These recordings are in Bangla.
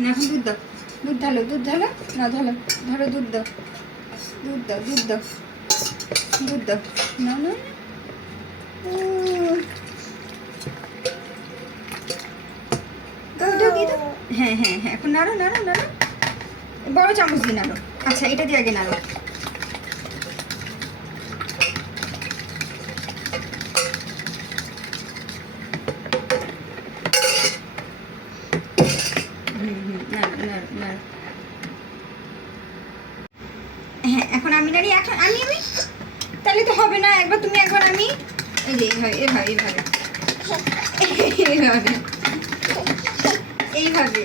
না এখন দুধ দাও, দুধ ঢালো, দুধ ঢালো, না ঢালো, ধরো দুধ দাও, দুধ দাও, দুধ দাও, দুধ দাও, না না হ্যাঁ হ্যাঁ হ্যাঁ, এখন নাড়ো নাড়ো নাড়ো, বড় চামচ দিয়ে নাড়ো। আচ্ছা এটা দিয়ে আগে নাড়ো। হ্যাঁ এখন আমি নাড়ি, এখন আমি আমি তাহলে তো হবে না, একবার তুমি একবার আমি, এই যে এইভাবে এইভাবে এইভাবে এইভাবে এইভাবে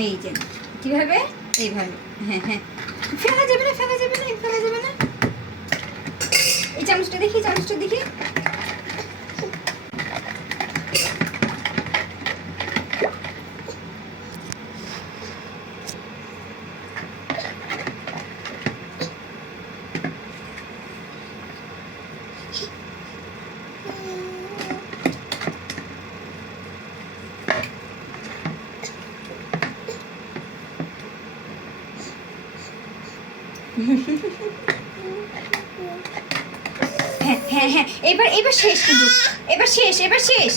এই যে কীভাবে, এইভাবে, হ্যাঁ হ্যাঁ, ফেলা যাবে না ফেলা যাবে না ফেলা যাবে না। এই চামচটা দেখি, চামচটা দেখি, হ্যাঁ হ্যাঁ হ্যাঁ, এবার এবার শেষ, কিন্তু এবার শেষ, এবার শেষ।